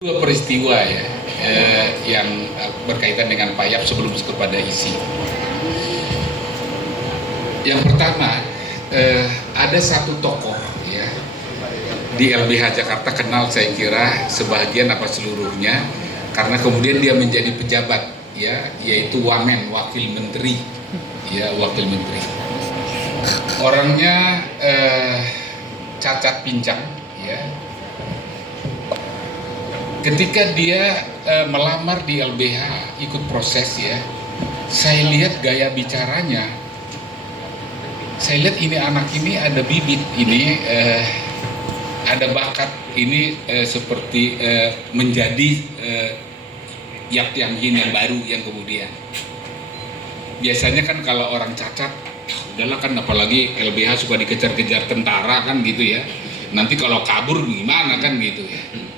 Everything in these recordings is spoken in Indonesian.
Dua peristiwa ya yang berkaitan dengan Pak Yap sebelum kepada isi. Yang pertama, ada satu tokoh ya di LBH Jakarta, kenal saya kira sebagian apa seluruhnya, karena kemudian dia menjadi pejabat ya, yaitu Wamen, wakil menteri ya, wakil menteri. Orangnya cacat pincang ya. Ketika dia melamar di LBH ikut proses ya, saya lihat gaya bicaranya, saya lihat ini anak ini ada bibit, ini ada bakat, ini seperti menjadi Yap Tian Hin yang baru yang kemudian. Biasanya kan kalau orang cacat, udahlah kan, apalagi LBH suka dikejar-kejar tentara kan gitu ya. Nanti kalau kabur gimana kan gitu ya.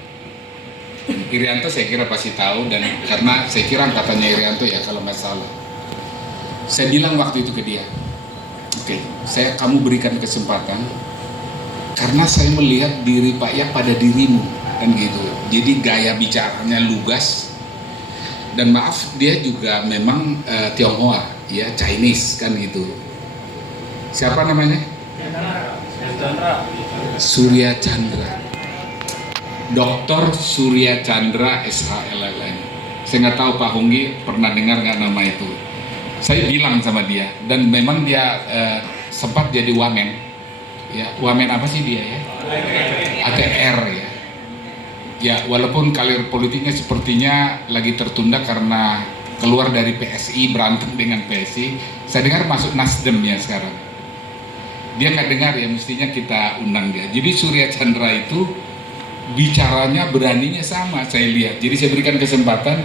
Irianto saya kira pasti tahu, dan karena saya kira angkatannya Irianto ya kalau nggak salah. Saya bilang waktu itu ke dia, oke, kamu berikan kesempatan karena saya melihat diri Pak Yap pada dirimu kan gitu. Jadi gaya bicaranya lugas, dan maaf dia juga memang Tionghoa ya, Chinese kan gitu. Siapa namanya? Surya Chandra. Dr. Surya Chandra SHLLN. Saya nggak tahu Pak Honggi pernah dengar nggak nama itu. Saya bilang sama dia, dan memang dia sempat jadi wamen. Ya, wamen apa sih dia ya? ATR ya. Ya, walaupun karir politiknya sepertinya lagi tertunda karena keluar dari PSI, berantem dengan PSI. Saya dengar masuk Nasdem ya sekarang. Dia nggak dengar ya, mestinya kita undang dia. Jadi Surya Chandra itu bicaranya, beraninya sama saya lihat. Jadi saya berikan kesempatan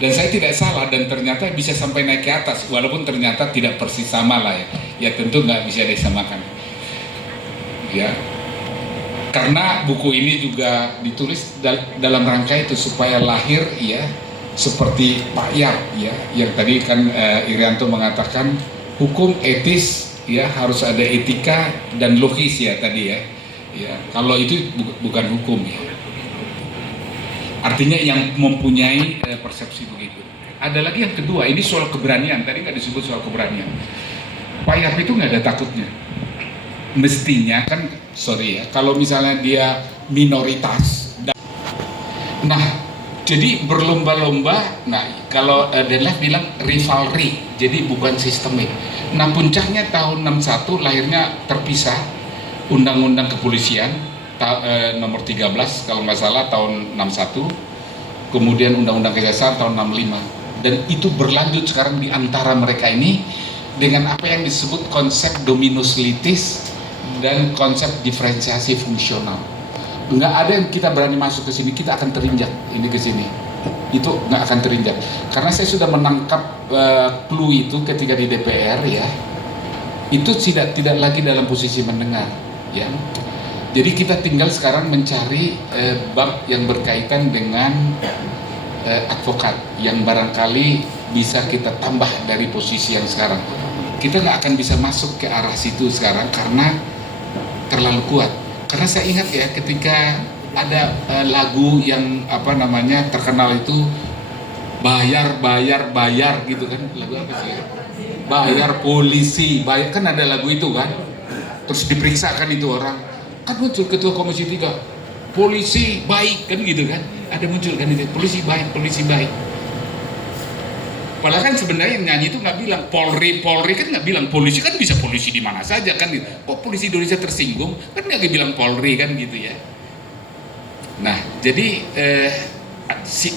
dan saya tidak salah, dan ternyata bisa sampai naik ke atas, walaupun ternyata tidak persis sama lah ya. Ya tentu nggak bisa disamakan. Ya, karena buku ini juga ditulis dalam rangka itu supaya lahir ya seperti Pak Yap ya, yang tadi kan Irianto mengatakan hukum etis ya, harus ada etika dan logis ya tadi ya. Ya, kalau itu bukan hukum ya. Artinya yang mempunyai persepsi begitu. Ada lagi yang kedua, ini soal keberanian. Tadi nggak disebut soal keberanian. Pak Yap itu nggak ada takutnya. Mestinya kan, sorry ya, kalau misalnya dia minoritas. Nah, jadi berlomba-lomba. Nah, kalau Denlev bilang rivalry, jadi bukan sistemik. Nah, puncaknya tahun 61 lahirnya terpisah. Undang-undang kepolisian nomor 13 kalau nggak salah tahun 61, kemudian undang-undang kejaksaan tahun 65, dan itu berlanjut sekarang di antara mereka ini dengan apa yang disebut konsep dominus litis dan konsep diferensiasi fungsional. Nggak ada yang kita berani masuk ke sini, kita akan terinjak ini ke sini. Itu nggak akan terinjak karena saya sudah menangkap clue itu ketika di DPR ya. Itu tidak lagi dalam posisi mendengar ya. Jadi kita tinggal sekarang mencari bab yang berkaitan dengan advokat yang barangkali bisa kita tambah dari posisi yang sekarang. Kita nggak akan bisa masuk ke arah situ sekarang karena terlalu kuat. Karena saya ingat ya ketika ada lagu yang apa namanya terkenal itu, bayar gitu kan, lagu apa sih? Bayar polisi, bayar, kan ada lagu itu kan. Terus diperiksakan itu orang, kan muncul ketua komisi 3, polisi baik kan gitu kan, ada muncul kan itu, polisi baik. Padahal kan sebenarnya yang nyanyi itu nggak bilang Polri kan nggak bilang, polisi kan bisa polisi di mana saja kan gitu. Kok polisi Indonesia tersinggung kan nggak bilang Polri kan gitu ya. Nah jadi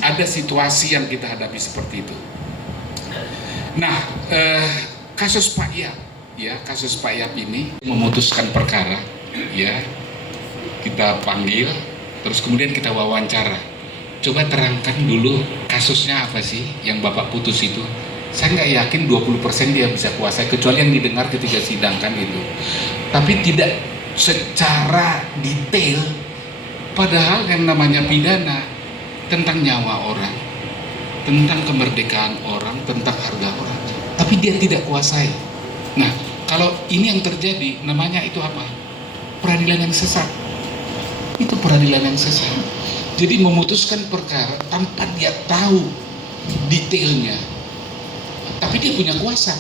ada situasi yang kita hadapi seperti itu. Nah kasus Pak Yap ya, kasus Pak Yap ini memutuskan perkara ya, kita panggil terus kemudian kita wawancara. Coba terangkan dulu kasusnya apa sih yang Bapak putus itu. Saya nggak yakin 20% dia bisa kuasai, kecuali yang didengar ketika sidang kan itu. Tapi tidak secara detail, padahal yang namanya pidana tentang nyawa orang, tentang kemerdekaan orang, tentang harga orang, tapi dia tidak kuasai. Nah, kalau ini yang terjadi, namanya itu apa? Peradilan yang sesat. Itu peradilan yang sesat. Jadi memutuskan perkara tanpa dia tahu detailnya, tapi dia punya kuasa,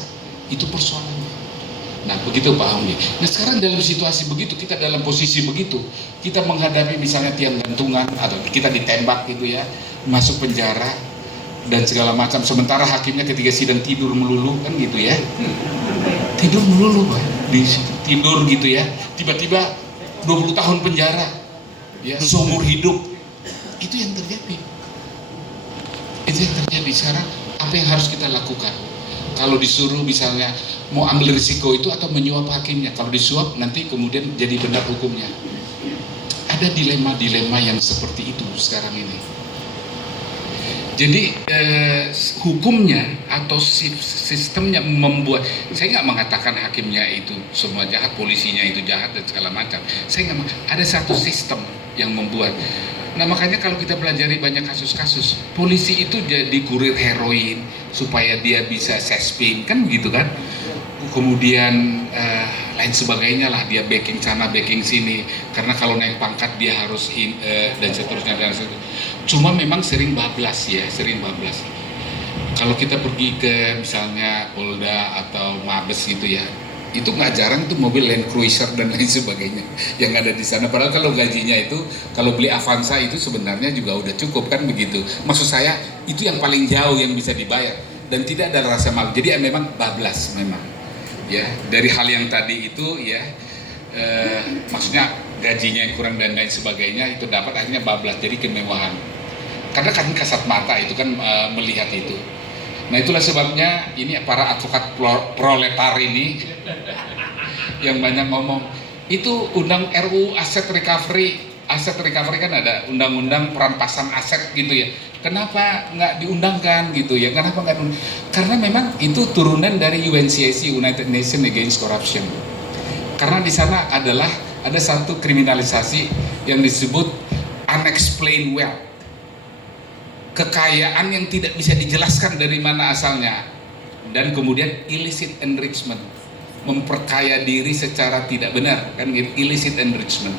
itu persoalannya. Nah begitu Pak Hamdi. Nah sekarang dalam situasi begitu, kita dalam posisi begitu, kita menghadapi misalnya tiang gantungan atau kita ditembak gitu ya, masuk penjara dan segala macam. Sementara hakimnya ketika sidang tidur melulu kan gitu ya, tidur melulu Pak, tidur gitu ya, tiba-tiba 20 tahun penjara, ya seumur hidup. Itu yang terjadi. Itu yang terjadi sekarang. Apa yang harus kita lakukan? Kalau disuruh misalnya mau ambil risiko itu atau menyuap hakimnya. Kalau disuap nanti kemudian jadi benar hukumnya. Ada dilema-dilema yang seperti itu sekarang ini. Jadi hukumnya atau sistemnya membuat, saya nggak mengatakan hakimnya itu semua jahat, polisinya itu jahat dan segala macam. Saya nggak, ada satu sistem yang membuat. Nah makanya kalau kita pelajari banyak kasus-kasus, polisi itu jadi kurir heroin supaya dia bisa sesping kan gitu kan. Kemudian lain sebagainya lah, dia backing sana backing sini, karena kalau naik pangkat dia harus dan seterusnya dan seterusnya. Cuma memang sering bablas ya, sering bablas. Kalau kita pergi ke misalnya Polda atau Mabes gitu ya, itu nggak jarang itu mobil Land Cruiser dan lain sebagainya yang ada di sana. Padahal kalau gajinya itu, kalau beli Avanza itu sebenarnya juga udah cukup kan begitu. Maksud saya itu yang paling jauh yang bisa dibayar dan tidak ada rasa malu. Jadi memang bablas memang. Ya dari hal yang tadi itu ya, maksudnya gajinya yang kurang dan lain sebagainya itu dapat akhirnya bablas jadi kemewahan. Karena kan kasat mata itu kan melihat itu. Nah itulah sebabnya ini para advokat proletar ini yang banyak ngomong itu undang RUU aset recovery kan ada undang-undang perampasan aset gitu ya. Kenapa nggak diundangkan gitu ya? Kenapa nggak? Karena memang itu turunan dari UNCAC, United Nations Against Corruption. Karena di sana adalah ada satu kriminalisasi yang disebut unexplained wealth, kekayaan yang tidak bisa dijelaskan dari mana asalnya, dan kemudian illicit enrichment, memperkaya diri secara tidak benar kan, illicit enrichment.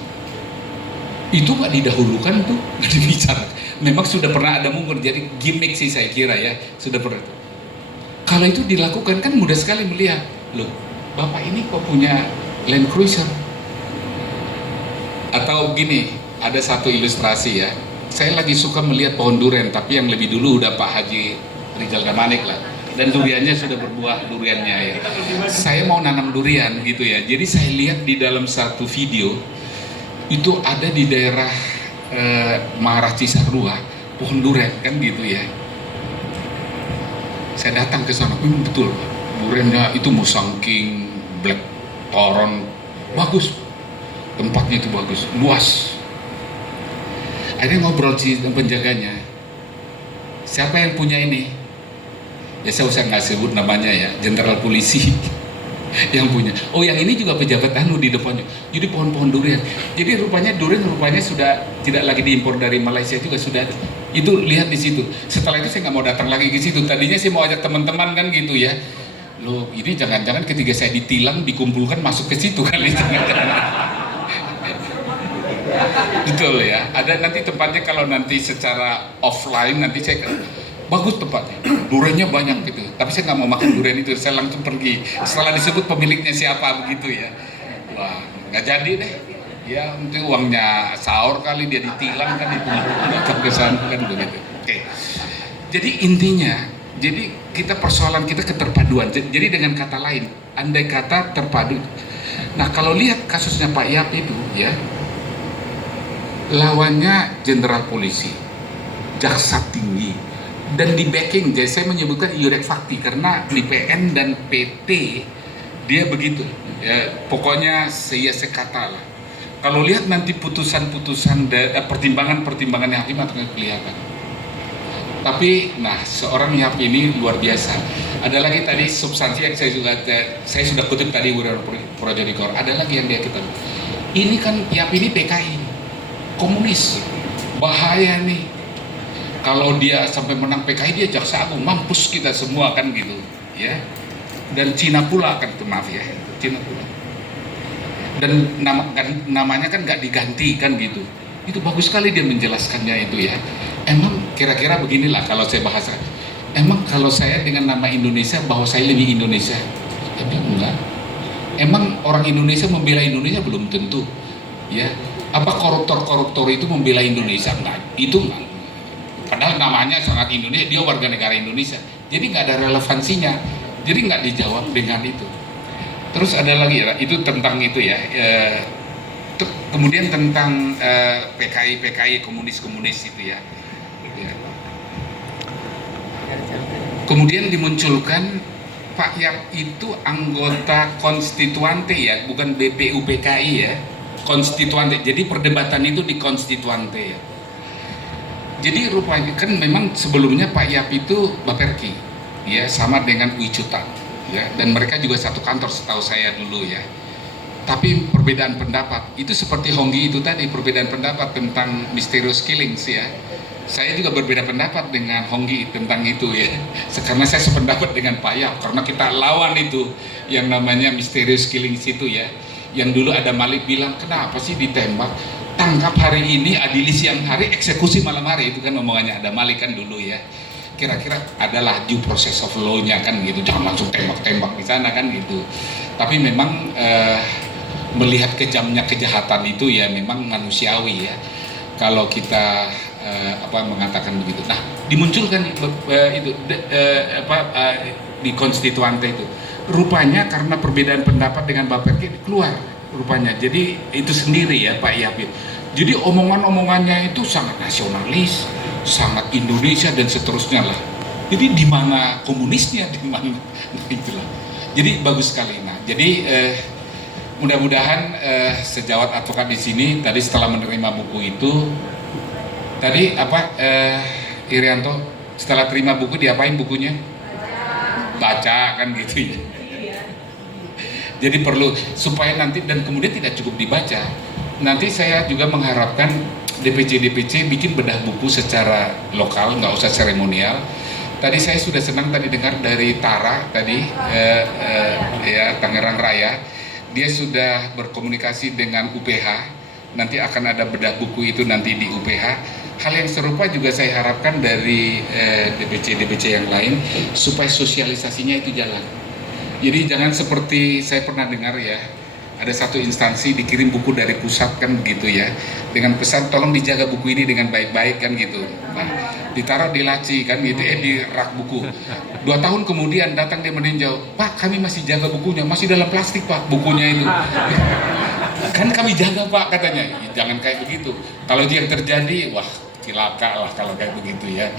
Itu nggak didahulukan tuh, nggak dibicarakan. Memang sudah pernah ada mungkin, jadi gimmick sih saya kira ya, sudah pernah. Kalau itu dilakukan kan mudah sekali melihat, loh bapak ini kok punya Land Cruiser. Atau gini, ada satu ilustrasi ya, saya lagi suka melihat pohon durian, tapi yang lebih dulu udah Pak Haji Rizal Damanik lah, dan duriannya sudah berbuah duriannya ya. Saya mau nanam durian gitu ya, jadi saya lihat di dalam satu video itu ada di daerah Mahara Cisarua pohon durian kan gitu ya. Saya datang ke sana, betul duriannya itu Musang King, Black Toron, bagus, tempatnya itu bagus, luas. Akhirnya ngobrol si penjaganya, siapa yang punya ini? Ya saya usah nggak sebut namanya ya, jenderal polisi yang punya. Oh yang ini juga pejabat di depannya. Jadi pohon-pohon durian. Jadi rupanya durian sudah tidak lagi diimpor dari Malaysia juga sudah. Itu lihat di situ. Setelah itu saya nggak mau datang lagi ke situ. Tadinya saya mau ajak teman-teman kan gitu ya. Loh ini jangan-jangan ketika saya ditilang dikumpulkan masuk ke situ kali. Betul ya. Ada nanti tempatnya kalau nanti secara offline nanti saya bagus tempatnya, duriannya banyak gitu. Tapi saya nggak mau makan durian itu, saya langsung pergi. Setelah disebut pemiliknya siapa begitu ya, wah nggak jadi deh. Ya mungkin uangnya sahur kali dia ditilang kan itu nggak kesan kan begitu. Oke. Jadi intinya, jadi kita persoalan kita keterpaduan. Jadi dengan kata lain, andai kata terpadu. Nah kalau lihat kasusnya Pak Yap itu ya, lawannya jenderal polisi, jaksa tinggi, dan di backing, jadi saya menyebutkan Yurek Fakti karena di PN dan PT dia begitu ya, pokoknya saya sekata lah. Kalau lihat nanti putusan-putusan pertimbangan-pertimbangan hakim akan kelihatan. Tapi nah seorang Yap ini luar biasa. Ada lagi tadi substansi yang saya sudah kutip tadi Projodikor. Ada lagi yang dia ketahui. Ini kan Yap ini PKI komunis, bahaya nih. Kalau dia sampai menang PKI dia jaksa agung, mampus kita semua kan gitu ya. Dan Cina pula kan, maaf ya, Cina pula. Dan namanya kan nggak diganti kan gitu. Itu bagus sekali dia menjelaskannya itu ya. Emang kira-kira beginilah kalau saya bahas. Emang kalau saya dengan nama Indonesia bahwa saya lebih Indonesia? Ya enggak. Emang orang Indonesia membela Indonesia belum tentu. Ya. Apa koruptor-koruptor itu membela Indonesia? Enggak. Itu enggak. Padahal namanya sangat Indonesia, dia warga negara Indonesia. Jadi nggak ada relevansinya. Jadi nggak dijawab dengan itu. Terus ada lagi ya, itu tentang itu ya. Kemudian tentang PKI komunis itu ya. Kemudian dimunculkan Pak Yap itu anggota konstituante ya, bukan BPUPKI ya, konstituante. Jadi perdebatan itu di konstituante ya. Jadi rupanya kan memang sebelumnya Pak Yap itu Baperki ya, sama dengan Wicuta ya, dan mereka juga satu kantor setahu saya dulu ya. Tapi perbedaan pendapat itu seperti Honggi itu tadi, perbedaan pendapat tentang mysterious killings ya. Saya juga berbeda pendapat dengan Honggi tentang itu ya. Karena saya sependapat dengan Pak Yap, karena kita lawan itu yang namanya mysterious killings itu ya. Yang dulu ada Malik bilang, kenapa sih ditembak? Tangkap hari ini, adili siang hari, eksekusi malam hari. Itu kan omongannya ada Malik kan dulu ya. Kira-kira adalah due process of law-nya kan gitu. Jangan langsung tembak-tembak di sana kan gitu. Tapi memang melihat kejamnya kejahatan itu ya memang manusiawi ya. Kalau kita mengatakan begitu. Nah, dimunculkan itu di konstituante itu. Rupanya karena perbedaan pendapat dengan Baperki keluar rupanya. Jadi itu sendiri ya Pak Yap. Jadi omongan-omongannya itu sangat nasionalis, sangat Indonesia dan seterusnya lah. Jadi di mana komunisnya, di mana itulah. Jadi bagus sekali. Nah, jadi mudah-mudahan sejawat advokat di sini tadi setelah menerima buku itu tadi Irianto setelah terima buku diapain bukunya? Baca kan gitu ya. Jadi perlu supaya nanti dan kemudian tidak cukup dibaca. Nanti saya juga mengharapkan DPC bikin bedah buku secara lokal, nggak usah seremonial. Tadi saya sudah senang tadi dengar dari Tara tadi ya Tangerang Raya. Dia sudah berkomunikasi dengan UPH, nanti akan ada bedah buku itu nanti di UPH. Hal yang serupa juga saya harapkan dari DPC yang lain, supaya sosialisasinya itu jalan. Jadi jangan seperti saya pernah dengar ya, ada satu instansi dikirim buku dari pusat kan begitu ya, dengan pesan tolong dijaga buku ini dengan baik-baik kan gitu. Nah, ditaruh di laci kan gitu, di rak buku. 2 tahun kemudian datang dia meninjau, Pak kami masih jaga bukunya, masih dalam plastik Pak bukunya itu. Kan kami jaga Pak katanya, jangan kayak begitu. Kalau itu yang terjadi, wah cilaka lah kalau kayak begitu ya.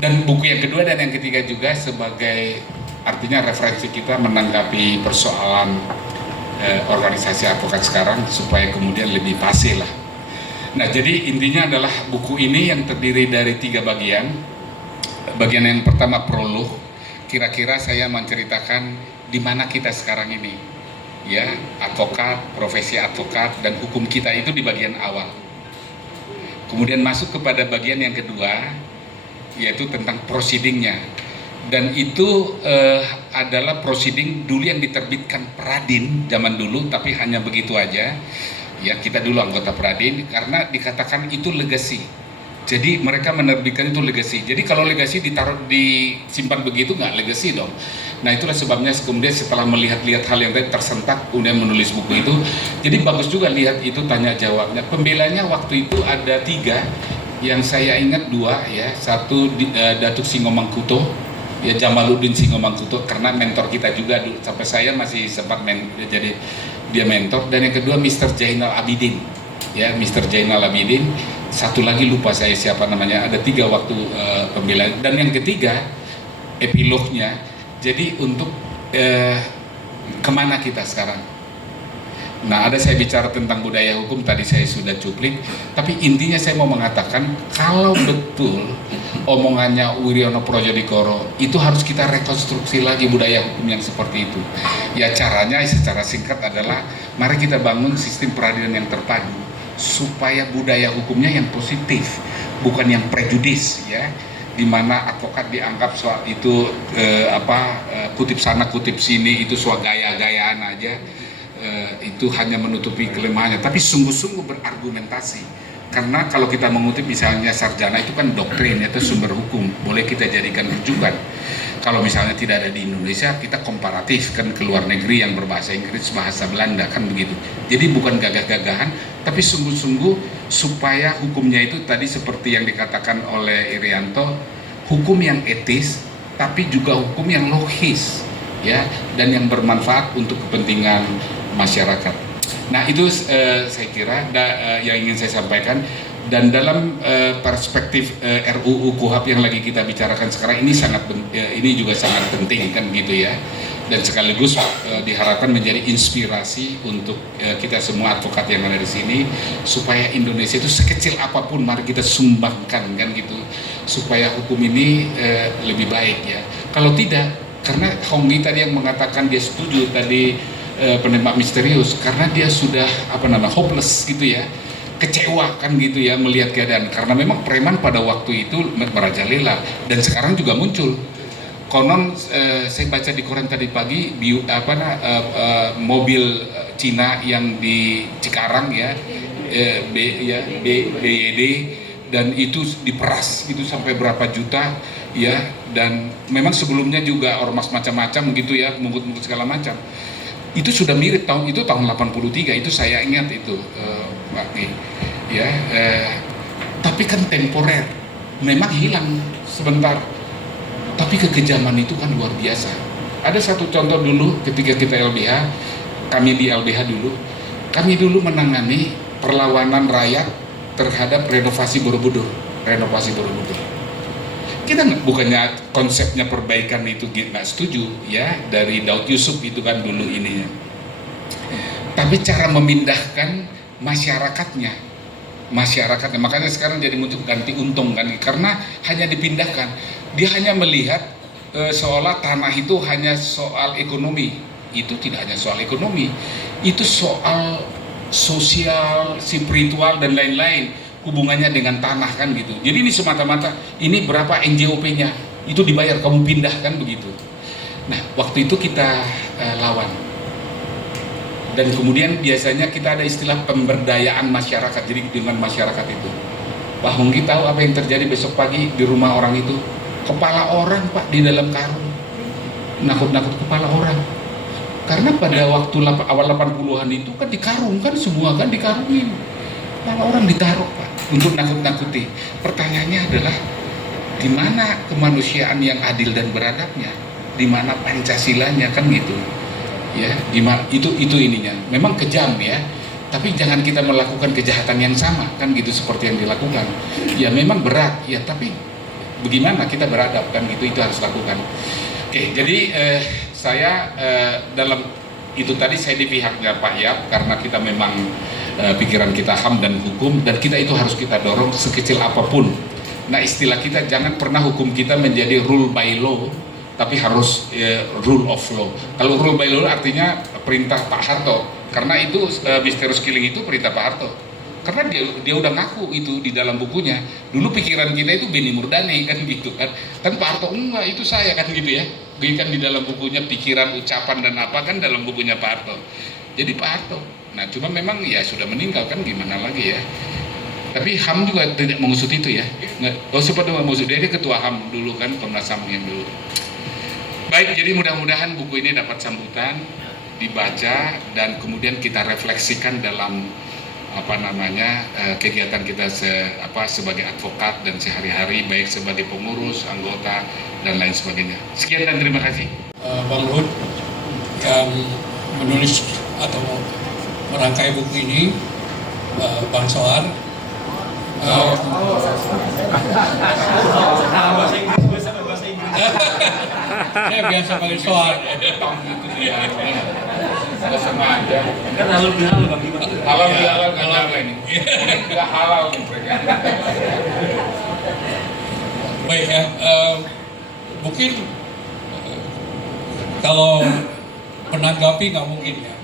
Dan buku yang kedua dan yang ketiga juga sebagai artinya referensi kita menanggapi persoalan organisasi advokat sekarang supaya kemudian lebih pasti lah. Nah jadi intinya adalah buku ini yang terdiri dari 3 bagian. Bagian yang pertama prolog, kira-kira saya menceritakan di mana kita sekarang ini, ya advokat, profesi advokat dan hukum kita itu di bagian awal. Kemudian masuk kepada bagian yang kedua, yaitu tentang proceedingnya. Dan itu adalah proceeding dulu yang diterbitkan Peradin zaman dulu, tapi hanya begitu aja. Ya kita dulu anggota Peradin karena dikatakan itu legacy. Jadi mereka menerbitkan itu legacy. Jadi kalau legacy disimpan begitu nggak legacy dong. Nah itulah sebabnya kemudian setelah melihat-lihat hal yang tadi tersentak kemudian menulis buku itu. Jadi bagus juga lihat itu tanya jawabnya. Pembelanya waktu itu ada 3, yang saya ingat 2 ya. Satu Datuk Singomangkuto. Ya Jamaluddin Singomangkuto karena mentor kita juga dulu, sampai saya masih sempat jadi dia mentor. Dan yang kedua Mr. Jainal Abidin ya, Mr. Jainal Abidin. Satu lagi lupa saya siapa namanya. Ada 3 waktu pembelaan. Dan yang ketiga epilognya, jadi untuk kemana kita sekarang. Nah ada saya bicara tentang budaya hukum, tadi saya sudah cuplik, tapi intinya saya mau mengatakan kalau betul omongannya Wiryono Projodikoro itu harus kita rekonstruksi lagi budaya hukum yang seperti itu. Ya caranya secara singkat adalah mari kita bangun sistem peradilan yang terpadu supaya budaya hukumnya yang positif, bukan yang prejudis ya, di mana advokat dianggap soal itu kutip sana kutip sini itu soal gaya-gayaan aja. Itu hanya menutupi kelemahannya, tapi sungguh-sungguh berargumentasi. Karena kalau kita mengutip misalnya sarjana itu kan doktrin atau sumber hukum, boleh kita jadikan rujukan. Kalau misalnya tidak ada di Indonesia, kita komparatif kan ke luar negeri yang berbahasa Inggris, bahasa Belanda kan begitu. Jadi bukan gagah-gagahan, tapi sungguh-sungguh supaya hukumnya itu tadi seperti yang dikatakan oleh Irianto, hukum yang etis, tapi juga hukum yang logis, ya, dan yang bermanfaat untuk kepentingan masyarakat. Nah itu saya kira yang ingin saya sampaikan, dan dalam perspektif RUU KUHP yang lagi kita bicarakan sekarang ini ini juga sangat penting kan gitu ya, dan sekaligus diharapkan menjadi inspirasi untuk kita semua advokat yang ada di sini, supaya Indonesia itu sekecil apapun mari kita sumbangkan kan gitu, supaya hukum ini lebih baik ya. Kalau tidak, karena Honggi tadi yang mengatakan dia setuju tadi penembak misterius, karena dia sudah hopeless gitu ya, kecewa kan gitu ya melihat keadaan, karena memang preman pada waktu itu merajalela, dan sekarang juga muncul. Konon saya baca di koran tadi pagi mobil Cina yang di Cikarang ya, BYD, dan itu diperas itu sampai berapa juta ya, dan memang sebelumnya juga ormas macam-macam gitu ya, mungut-mungut segala macam. Itu sudah mirip tahun 83, itu saya ingat itu Pak ya, tapi kan temporer, memang hilang sebentar, tapi kekejaman itu kan luar biasa. Ada satu contoh dulu ketika kita LBH, kami di LBH kami dulu menangani perlawanan rakyat terhadap renovasi Borobudur. Kita bukannya konsepnya perbaikan itu nggak setuju ya, dari Daud Yusuf itu kan dulu ininya, tapi cara memindahkan masyarakatnya, makanya sekarang jadi muncul ganti untung kan, karena hanya dipindahkan, dia hanya melihat seolah tanah itu hanya soal ekonomi. Itu tidak hanya soal ekonomi, itu soal sosial, spiritual dan lain-lain, hubungannya dengan tanah kan gitu. Jadi ini semata-mata ini berapa NJOP-nya itu dibayar, kamu pindah kan begitu. Nah waktu itu kita lawan, dan kemudian biasanya kita ada istilah pemberdayaan masyarakat. Jadi dengan masyarakat itu, Pak Honggi tahu apa yang terjadi besok pagi di rumah orang itu? Kepala orang Pak di dalam karung, nakut-nakut kepala orang. Karena pada waktu awal 80-an itu kan dikarung kan, semua kan dikarungin, kepala orang ditaruh Pak untuk nakut-nakuti. Pertanyaannya adalah di mana kemanusiaan yang adil dan beradabnya, di mana Pancasilanya kan gitu ya, itu ininya memang kejam ya, tapi jangan kita melakukan kejahatan yang sama kan gitu seperti yang dilakukan ya, memang berat ya, tapi bagaimana kita beradab kan gitu, itu harus lakukan. Oke, jadi saya dalam itu tadi saya di pihaknya Pak Yap, karena kita memang pikiran kita HAM dan hukum, dan kita itu harus kita dorong sekecil apapun. Nah istilah kita jangan pernah hukum kita menjadi rule by law, tapi harus rule of law. Kalau rule by law artinya perintah Pak Harto, karena itu misterius killing itu perintah Pak Harto, karena dia udah ngaku itu di dalam bukunya. Dulu pikiran kita itu Beni Murdani kan gitu kan Pak Harto enggak, itu saya kan gitu ya, kan di dalam bukunya pikiran, ucapan dan apa kan dalam bukunya Pak Harto. Jadi Pak Harto, nah cuma memang ya sudah meninggal kan, gimana lagi ya. Tapi HAM juga tidak mengusut itu ya, sempat mengusut, dia ketua HAM dulu kan, Komnas HAM yang dulu. Baik, jadi mudah-mudahan buku ini dapat sambutan, dibaca, dan kemudian kita refleksikan dalam kegiatan kita sebagai advokat dan sehari-hari, baik sebagai pengurus, anggota, dan lain sebagainya. Sekian dan terima kasih. Bang Luhut yang menulis atau merangkai buku ini, Bang Soar. Saya biasa panggil Soar. Nggak sengaja. Kan halal bihalal Bang. Halal bihalal nggak apa ini. Nggak halal mereka. Baik ya, mungkin kalau menanggapi nggak mungkin ya.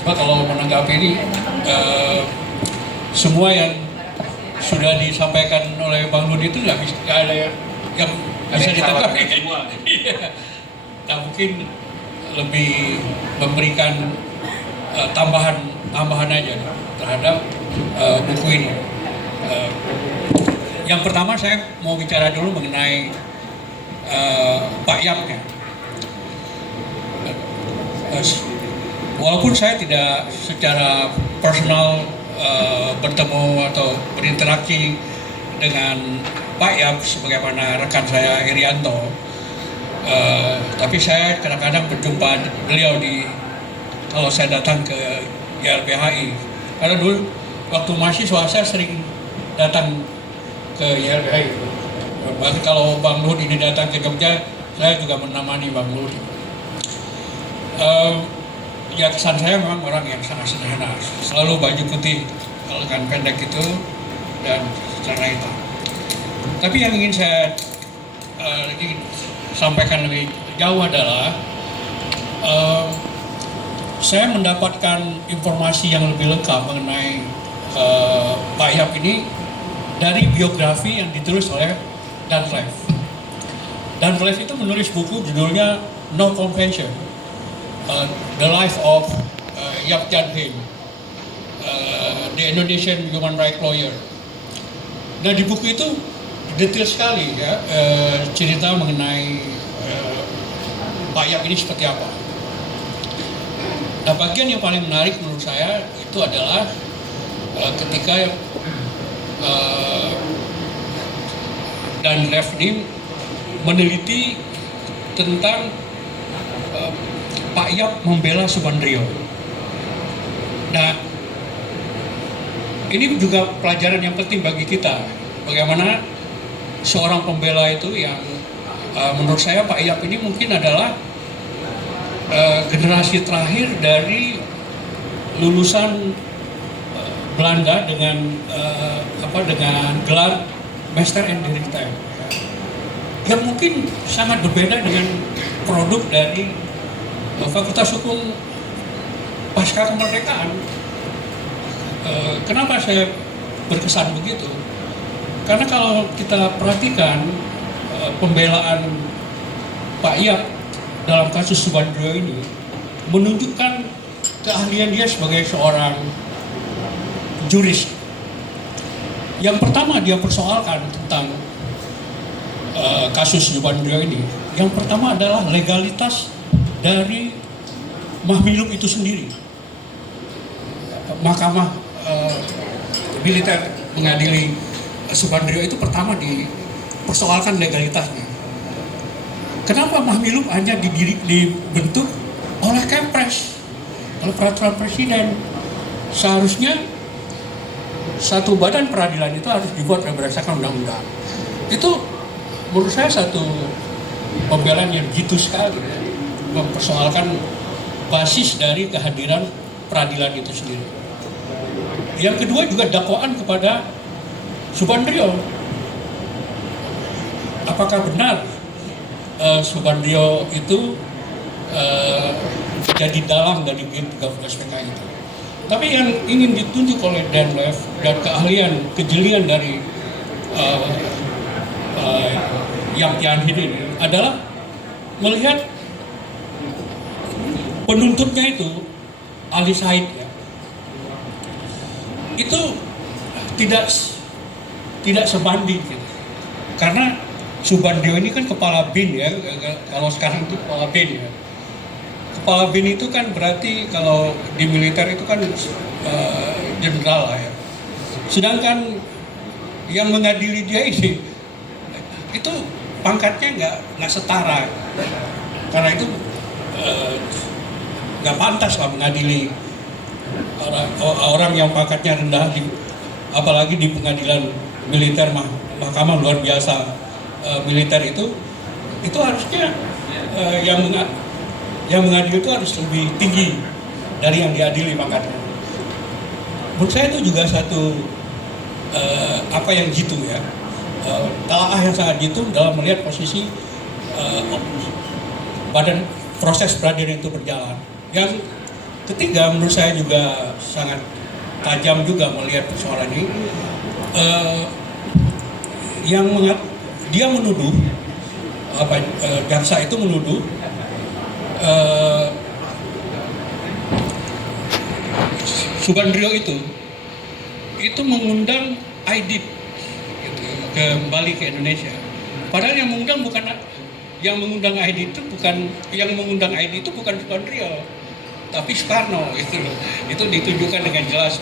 Sebab kalau menanggapi ini semua yang sudah disampaikan oleh Bang Luhut itu nggak ada yang bisa ditanggapi semua. Nah mungkin lebih memberikan tambahan aja terhadap buku ini. Eh, yang pertama saya mau bicara dulu mengenai Pak Yapnya. Walaupun saya tidak secara personal bertemu atau berinteraksi dengan Pak Yap sebagaimana rekan saya Irianto, tapi saya kadang-kadang berjumpa beliau kalau saya datang ke YLBHI. Karena dulu waktu mahasiswa saya sering datang ke YLBHI. Bahkan kalau Bang Luhut ini datang ke Jogja, saya juga menemani Bang Luhut. Ya kesan saya memang orang yang sangat sederhana, selalu baju putih, lengan pendek itu dan celana hitam. Tapi yang ingin saya sampaikan lebih jauh adalah saya mendapatkan informasi yang lebih lengkap mengenai Pak Yap ini dari biografi yang ditulis oleh Dan Cleve. Dan Cleve itu menulis buku judulnya No Convention, The Life of Yap Jan Him, The Indonesian Human Rights Lawyer. Nah di buku itu detail sekali ya cerita mengenai Pak Yap ini seperti apa. Nah bagian yang paling menarik menurut saya itu adalah ketika Dan Cleve ini meneliti tentang Pak Yap membela Subandrio. Nah, ini juga pelajaran yang penting bagi kita. Bagaimana seorang pembela itu yang menurut saya Pak Yap ini mungkin adalah generasi terakhir dari lulusan Belanda dengan dengan gelar Master and Director, yang mungkin sangat berbeda dengan produk dari Fakultas Hukum pasca kemerdekaan. Kenapa saya berkesan begitu? Karena kalau kita perhatikan pembelaan Pak Yap dalam kasus Subandrio ini menunjukkan keahlian dia sebagai seorang juris. Yang pertama dia persoalkan tentang kasus Subandrio ini, yang pertama adalah legalitas dari Mahmilub itu sendiri. Mahkamah militer mengadili Subandrio itu pertama dipersoalkan legalitasnya. Kenapa Mahmilub hanya dibentuk oleh Kepres, oleh peraturan presiden? Seharusnya satu badan peradilan itu harus dibuat berdasarkan undang-undang. Itu menurut saya satu pembelaan yang jitu sekali, mempersoalkan basis dari kehadiran peradilan itu sendiri. Yang kedua juga dakwaan kepada Subandrio. Apakah benar Subandrio itu jadi dalang dari G13 PKI itu? Tapi yang ingin ditunjuk oleh Dan Cleve dan keahlian, kejelian dari Yap Jan Him ini adalah melihat penuntutnya itu Ali Said ya, itu tidak sebanding gitu. Karena Subandrio ini kan kepala BIN ya, kalau sekarang itu kepala BIN ya. Kepala BIN itu kan berarti kalau di militer itu kan jenderal lah ya. Sedangkan yang mengadili dia ini itu pangkatnya nggak setara. Karena itu nggak pantas lah mengadili orang yang pangkatnya rendah, apalagi di pengadilan militer, mahkamah luar biasa militer itu harusnya yang mengadili itu harus lebih tinggi dari yang diadili pangkatnya. Menurut saya itu juga satu apa yang jitu ya, telaah yang sangat jitu dalam melihat posisi badan proses peradilan itu berjalan. Yang ketiga menurut saya juga sangat tajam juga melihat persoalan ini, dia menuduh jaksa itu menuduh Subandrio itu itu mengundang Aidit gitu, kembali ke Indonesia. Padahal yang mengundang Aidit itu bukan Supandrio, tapi Soekarno gitu loh. Itu ditunjukkan dengan jelas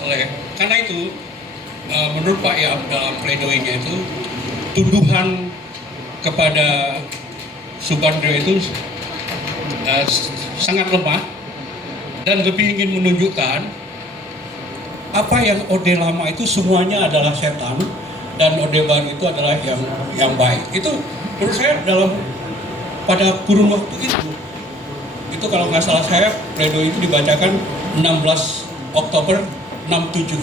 karena itu menurut Pak Yap dalam pledoinya itu tuduhan kepada Supandrio itu sangat lemah dan lebih ingin menunjukkan apa yang Orde Lama itu semuanya adalah setan dan Orde Baru itu adalah yang baik. Itu menurut saya pada kurun waktu itu kalau nggak salah saya pledoi itu dibacakan 16 Oktober 67.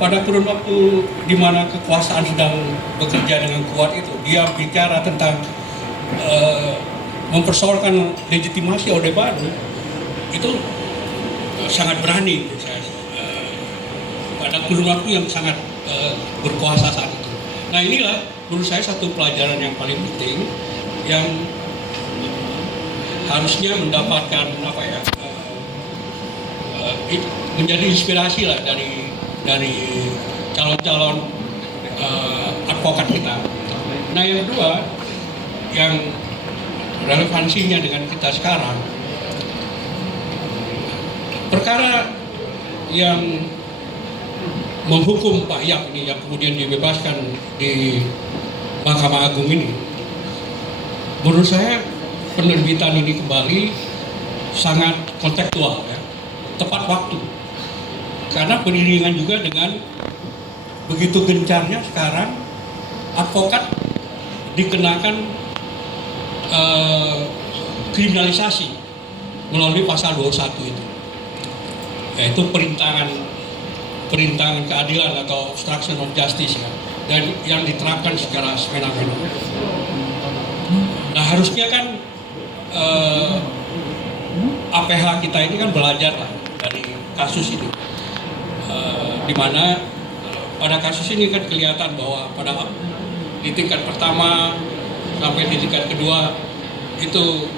Pada kurun waktu di mana kekuasaan sedang bekerja dengan kuat itu, dia bicara tentang mempersoalkan legitimasi Orde Baru itu sangat berani menurut saya. Pada kurun waktu yang sangat berkuasa saat itu. Nah inilah menurut saya satu pelajaran yang paling penting yang harusnya mendapatkan menjadi inspirasi lah dari calon-calon advokat kita. Nah yang kedua yang relevansinya dengan kita sekarang, perkara yang menghukum Pak Yap ini yang kemudian dibebaskan di Mahkamah Agung ini, menurut saya penerbitan ini kembali sangat kontekstual ya, tepat waktu. Karena beriringan juga dengan begitu gencarnya sekarang advokat dikenakan kriminalisasi melalui pasal 21 itu, yaitu perintangan keadilan atau obstruction of justice ya, dan yang diterapkan secara semena-mena. Nah harusnya kan APH kita ini kan belajar lah dari kasus ini, di mana pada kasus ini kan kelihatan bahwa pada di tingkat pertama sampai di tingkat kedua itu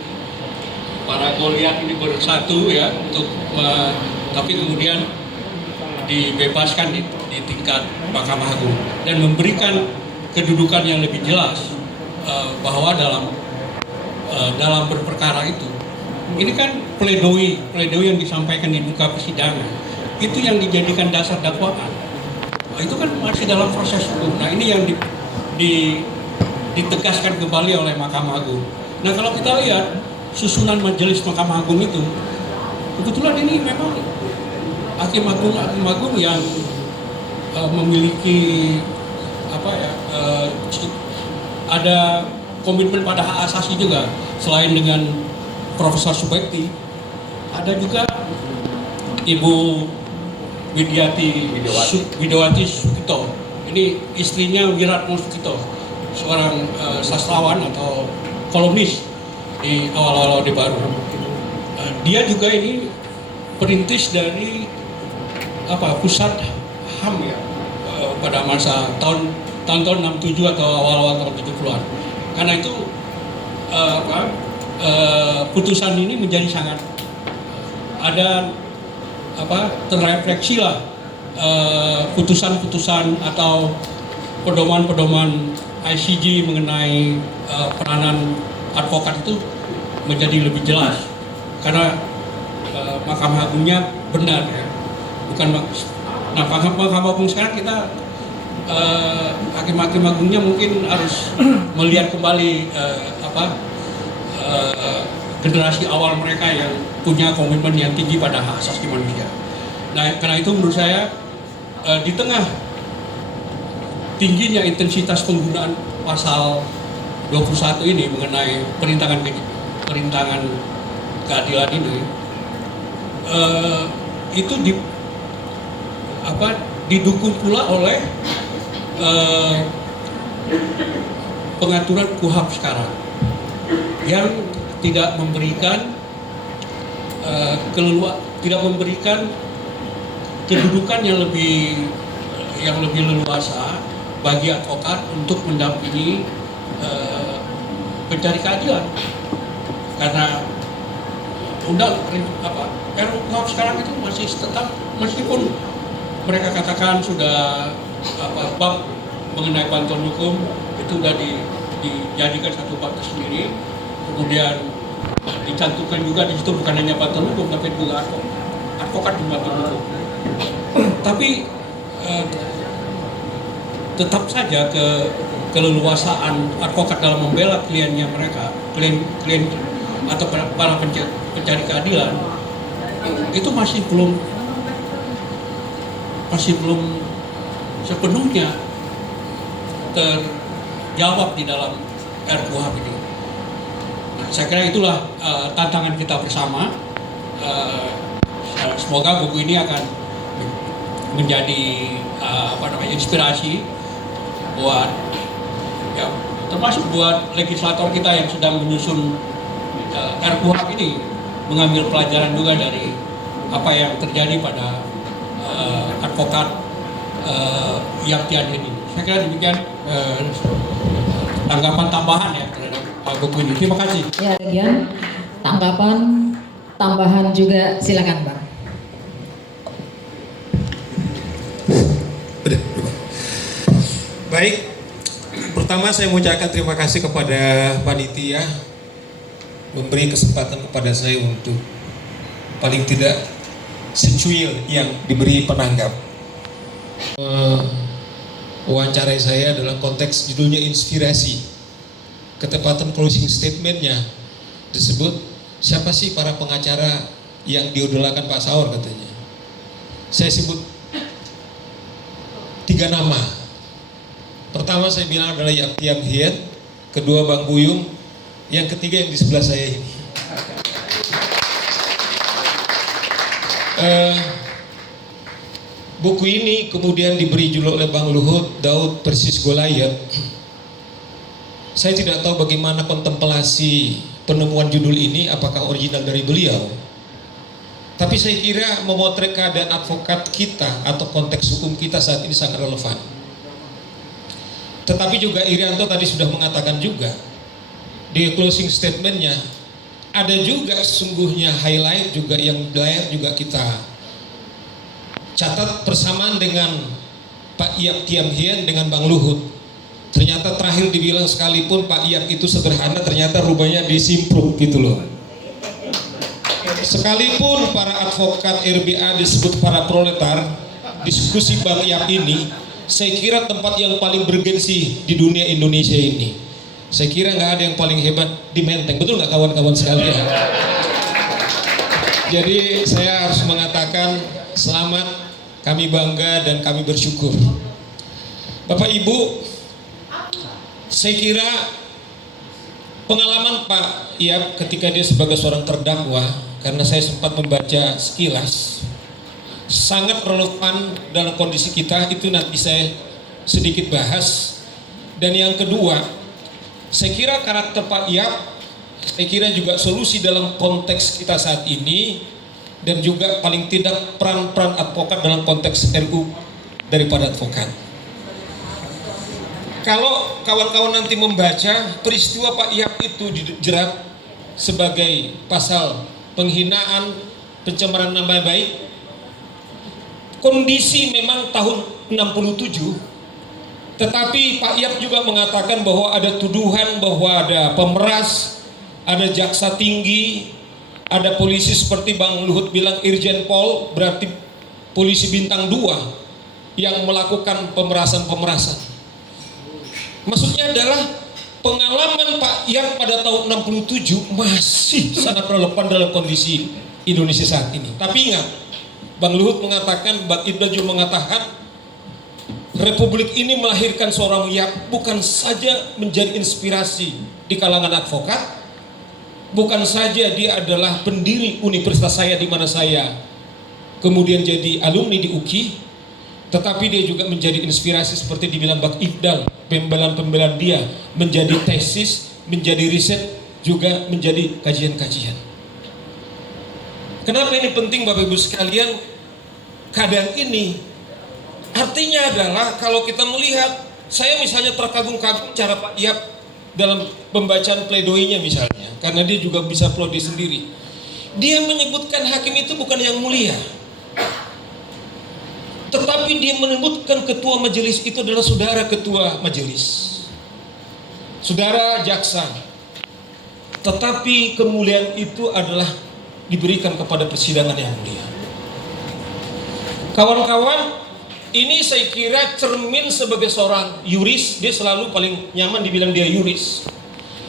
para Goliat ini bersatu ya untuk tapi kemudian dibebaskan di tingkat Mahkamah Agung dan memberikan kedudukan yang lebih jelas bahwa dalam berperkara itu ini kan pledoi yang disampaikan di muka persidangan itu yang dijadikan dasar dakwaan. Nah, itu kan masih dalam proses hukum. Nah ini yang ditegaskan kembali oleh Mahkamah Agung. Nah kalau kita lihat susunan majelis Mahkamah Agung itu kebetulan ini memang hakim agung yang memiliki ada komitmen pada hak asasi juga. Selain dengan Profesor Subekti, ada juga Ibu Widiawati Sukito. Ini istrinya Wiratno Sukito, seorang sastrawan atau kolumnis di awal-awal Orde Baru. Dia juga ini perintis dari pusat HAM ya, pada masa tahun-tahun 67 atau awal-awal tahun 70-an. Karena itu putusan ini menjadi sangat terrefleksi lah putusan-putusan atau pedoman-pedoman ICJ mengenai peranan advokat itu menjadi lebih jelas karena Mahkamah Agungnya benar ya, bukan Mahkamah Agung sekarang kita hakim-hakim agungnya mungkin harus melihat kembali generasi awal mereka yang punya komitmen yang tinggi pada hak asasi manusia. Nah karena itu menurut saya di tengah tingginya intensitas penggunaan pasal 21 ini mengenai perintangan keadilan ini, itu didukung pula oleh pengaturan KUHP sekarang yang tidak memberikan tidak memberikan kedudukan yang lebih leluasa bagi advokat untuk mendampingi pencari keadilan, karena RUU KUHP sekarang itu masih tetap, meskipun mereka katakan sudah bab mengenai bantuan hukum itu sudah dijadikan satu bab tersendiri, kemudian dicantumkan juga di situ bukan hanya bantuan hukum tapi juga advokat di bantuan hukum. Tapi tetap saja keleluasaan advokat dalam membela kliennya mereka, klien atau para pencari keadilan itu masih belum sepenuhnya terjawab di dalam RKUHP ini. Nah, saya kira itulah tantangan kita bersama. Semoga buku ini akan menjadi inspirasi buat ya, termasuk buat legislator kita yang sedang menyusun RKUHP ini, mengambil pelajaran juga dari apa yang terjadi pada advokat Yaptian ini. Saya kira demikian tanggapan tambahan ya terhadap buku ini. Terima kasih. Ya, Gian, tanggapan tambahan juga silakan, Bang. Baik, pertama saya mengucapkan terima kasih kepada panitia memberi kesempatan kepada saya untuk paling tidak secuil yang diberi penanggap. Wawancarai saya dalam konteks judulnya inspirasi. Ketepatan closing statementnya disebut siapa sih para pengacara yang diidolakan Pak Saur katanya. Saya sebut 3 nama. Pertama saya bilang adalah Yaptian Hien, kedua Bang Buyung, yang ketiga yang di sebelah saya ini. Buku ini kemudian diberi judul oleh Bang Luhut, Daud Persis Goliat. Saya tidak tahu bagaimana kontemplasi penemuan judul ini, apakah original dari beliau. Tapi saya kira memotret keadaan advokat kita atau konteks hukum kita saat ini sangat relevan. Tetapi juga Irianto tadi sudah mengatakan juga di closing statementnya ada juga sesungguhnya highlight juga yang layak juga kita catat persamaan dengan Pak Yap Tiam Hien dengan Bang Luhut. Ternyata terakhir dibilang sekalipun Pak Yap itu sederhana, ternyata rupanya disimpruk gitu loh. Sekalipun para advokat RBA disebut para proletar, diskusi Bang Yap ini saya kira tempat yang paling bergensi di dunia Indonesia ini. Saya kira nggak ada yang paling hebat di Menteng, betul nggak kawan-kawan sekalian? Jadi saya harus mengatakan selamat, kami bangga dan kami bersyukur. Bapak Ibu, saya kira pengalaman Pak Yap ketika dia sebagai seorang terdakwa, karena saya sempat membaca sekilas, sangat relevan dalam kondisi kita, itu nanti saya sedikit bahas. Dan yang kedua, saya kira karakter Pak Yap, saya kira juga solusi dalam konteks kita saat ini, dan juga paling tidak peran-peran advokat dalam konteks RU daripada advokat. Kalau kawan-kawan nanti membaca peristiwa Pak Yap itu dijerat sebagai pasal penghinaan, pencemaran nama baik. Kondisi memang tahun 67, tetapi Pak Yap juga mengatakan bahwa ada tuduhan bahwa ada pemeras, ada jaksa tinggi, ada polisi seperti Bang Luhut bilang Irjen Pol, berarti polisi bintang 2 yang melakukan pemerasan-pemerasan. Maksudnya adalah pengalaman Pak Yap pada tahun 67 masih sangat relevan dalam kondisi Indonesia saat ini. Tapi ingat, Bang Luhut mengatakan, Bang Ibda juga mengatakan, Republik ini melahirkan seorang Yap bukan saja menjadi inspirasi di kalangan advokat, bukan saja dia adalah pendiri universitas saya di mana saya kemudian jadi alumni di UKI, tetapi dia juga menjadi inspirasi seperti dibilang Bang Iqbal, pembelaan-pembelaan dia menjadi tesis, menjadi riset, juga menjadi kajian-kajian. Kenapa ini penting Bapak Ibu sekalian? Keadaan ini artinya adalah kalau kita melihat, saya misalnya terkagum-kagum cara Pak Yap dalam pembacaan pledoinya misalnya, karena dia juga bisa plodi sendiri. Dia menyebutkan hakim itu bukan yang mulia, Tetapi dia menyebutkan ketua majelis itu adalah saudara ketua majelis, saudara jaksa. Tetapi kemuliaan itu adalah diberikan kepada persidangan yang mulia. Kawan-kawan, ini saya kira cermin sebagai seorang yuris. Dia selalu paling nyaman dibilang dia yuris.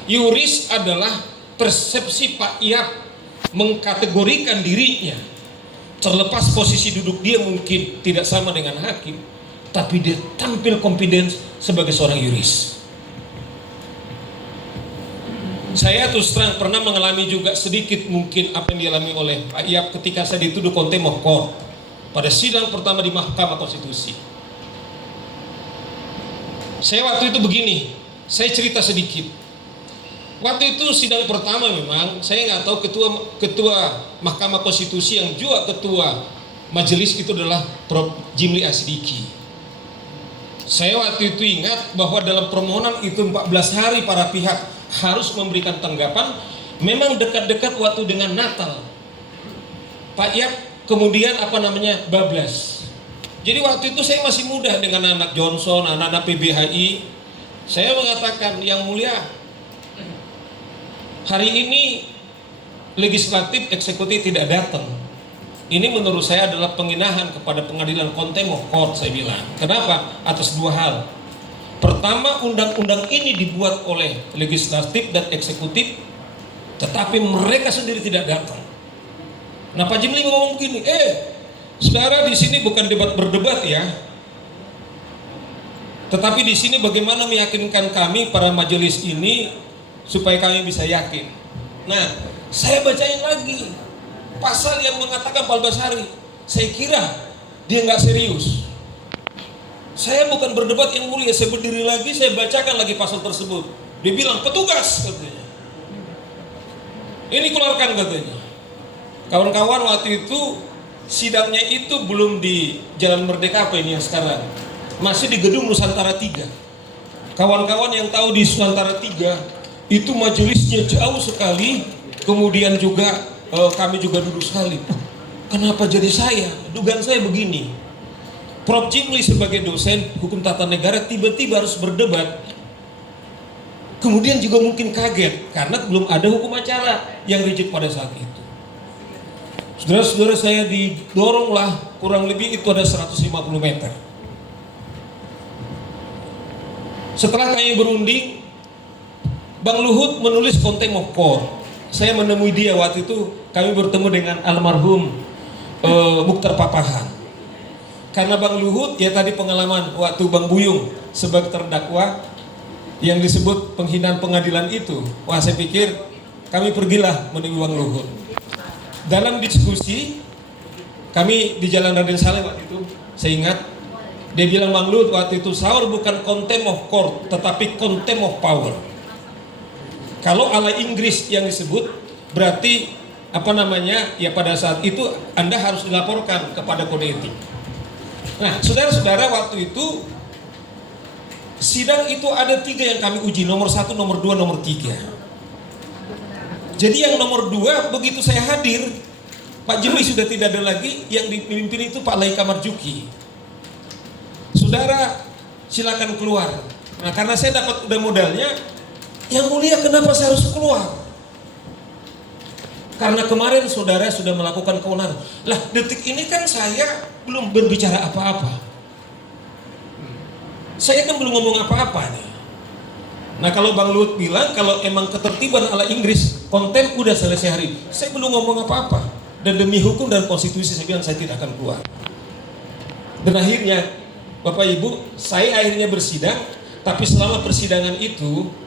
Yuris adalah persepsi Pak Yap mengkategorikan dirinya, terlepas posisi duduk dia mungkin tidak sama dengan hakim, tapi dia tampil confidence sebagai seorang yuris. Saya terus terang pernah mengalami juga sedikit mungkin apa yang dialami oleh Pak Yap ketika saya dituduh contempt of court pada sidang pertama di Mahkamah Konstitusi. Saya waktu itu begini, saya cerita sedikit. Waktu itu sidang pertama memang saya nggak tahu ketua Mahkamah Konstitusi yang juga ketua majelis itu adalah Prof. Jimli Asidiki. Saya waktu itu ingat bahwa dalam permohonan itu 14 hari para pihak harus memberikan tanggapan. Memang dekat-dekat waktu dengan Natal, Pak Yap kemudian bablas. Jadi waktu itu saya masih muda dengan anak Johnson, anak-anak PBHI. Saya mengatakan, yang mulia, hari ini legislatif eksekutif tidak datang. Ini menurut saya adalah penghinaan kepada pengadilan contempt of court, saya bilang. Kenapa? Atas dua hal. Pertama, undang-undang ini dibuat oleh legislatif dan eksekutif, tetapi mereka sendiri tidak datang. Nah, Pak Jimli ngomong begini, saudara, di sini bukan debat berdebat ya, tetapi di sini bagaimana meyakinkan kami para majelis ini supaya kami bisa yakin. Nah, saya bacain lagi pasal yang mengatakan 14 hari. Saya kira dia nggak serius. Saya bukan berdebat yang mulia, saya berdiri lagi, saya bacakan lagi pasal tersebut. Dia bilang, petugas, katanya. Ini keluarkan, katanya. Kawan-kawan, waktu itu sidangnya itu belum di Jalan Merdeka apa ini yang sekarang, masih di gedung Nusantara 3. Kawan-kawan yang tahu di Nusantara 3 itu majelisnya jauh sekali. Kemudian juga kami juga duduk sekali. Kenapa jadi saya? Dugaan saya begini, Prof. Jimli sebagai dosen hukum tata negara tiba-tiba harus berdebat. Kemudian juga mungkin kaget karena belum ada hukum acara yang rigid pada saat itu. Saudara-saudara, saya didoronglah, kurang lebih itu ada 150 meter. Setelah kami berunding, Bang Luhut menulis contempt of court. Saya menemui dia waktu itu, kami bertemu dengan almarhum Mukhtar Papahan. Karena Bang Luhut, ya tadi pengalaman waktu Bang Buyung sebagai terdakwa yang disebut penghinaan pengadilan itu. Wah, saya pikir kami pergilah menemui Bang Luhut. Dalam diskusi kami di Jalan Raden Saleh waktu itu, saya ingat dia bilang, Bang Luhut waktu itu, sahur bukan contempt of court tetapi contempt of power. Kalau ala Inggris yang disebut berarti ya pada saat itu Anda harus dilaporkan kepada kode etik. Nah, saudara-saudara, waktu itu sidang itu ada 3 yang kami uji, nomor 1, nomor 2, nomor 3. Jadi yang nomor 2 begitu saya hadir, Pak Jimli sudah tidak ada lagi, yang dipimpin itu Pak Laika Marjuki. Saudara, silakan keluar. Nah, karena saya dapat udah modalnya, yang mulia kenapa saya harus keluar? Karena kemarin saudara sudah melakukan keonaran. Lah, detik ini kan saya belum berbicara apa-apa. Saya kan belum ngomong apa-apa nih. Nah, kalau Bang Luhut bilang kalau emang ketertiban ala Inggris, konten udah selesai hari, saya belum ngomong apa-apa. Dan demi hukum dan konstitusi saya bilang saya tidak akan keluar. Dan akhirnya, Bapak Ibu, saya akhirnya bersidang, tapi selama persidangan itu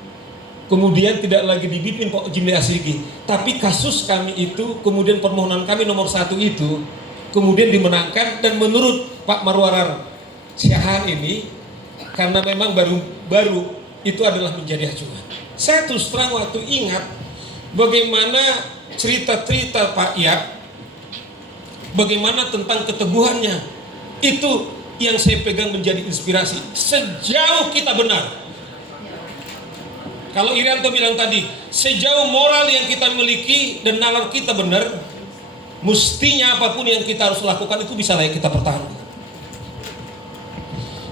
kemudian tidak lagi dipimpin Pak Jimli Asidiki, tapi kasus kami itu, kemudian permohonan kami nomor 1 itu kemudian dimenangkan. Dan menurut Pak Marwarar Syahar ini, karena memang baru itu adalah menjadi acuan. Saya terus terang waktu ingat bagaimana cerita-cerita Pak Yap, bagaimana tentang keteguhannya, itu yang saya pegang menjadi inspirasi. Sejauh kita benar, kalau Irianto bilang tadi, sejauh moral yang kita miliki dan nalar kita benar, mestinya apapun yang kita harus lakukan itu bisa layak kita pertahankan.